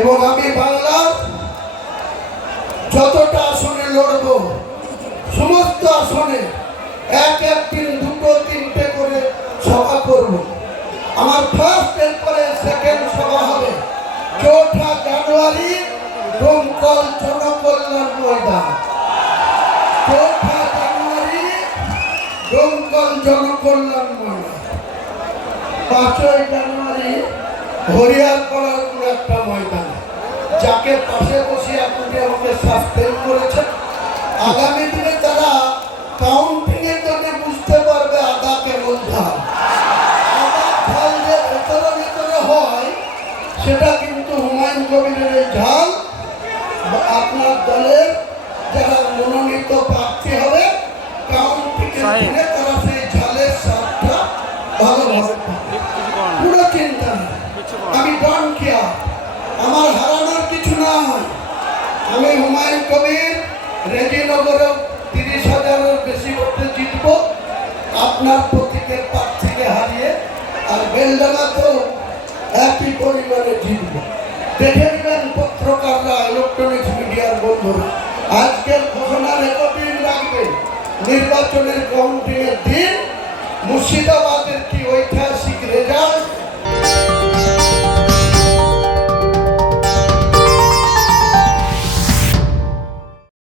এবং আমি বাংলার যতটা আসনে লড়ব, সমস্ত আসনে এক এক দিন দুটো, তিনটে করে সভা করব। আমার ফার্স্ট এরপরে সেকেন্ড সভা হবে। চৌঠা জানুয়ারি ডোমকল জনকল্যাণ ময়দান। চৌঠা জানুয়ারি ডোমকল জনকল্যাণ ময়দান। পাঁচই জানুয়ারি ময়দান যাকে পাশে বসে আপনি আমাকে সাসপেন্ড করেছেন। আগামী দিনে তারা কাউন্টিং এর জন্য বুঝতে পারবে আদা কেমন ঝাল আদা ঝাল যে ভেতরে ভেতরে হয় সেটা কিন্তু হুমায়ুন কবিরের এই ঝাল। আপনার দলের যারা মনোনীত প্রার্থী হবে কাউন্টিং এর দিনে তারা সেই ঝালের স্বাদটা ভালোভাবে পুরো চিন্তা আমি ডন কেয়ার। আমার হারানোর কিছু নয় আমি হুমায়ুন কবির রেজিনগরে তিরিশ হাজারের বেশি ভোটে জিতব। আপনার প্রতীকের প্রার্থীকে হারিয়ে আর বেলডাঙ্গাতেও একই পরিমাণে জিতব। দেখে নেবেন পত্রকাররা ইলেকট্রনিক্স মিডিয়ার বন্ধুরা। আজকের ঘোষণা রেকর্ডিং রাখবেন নির্বাচনের কাউন্টিংয়ের দিন মুর্শিদাবাদের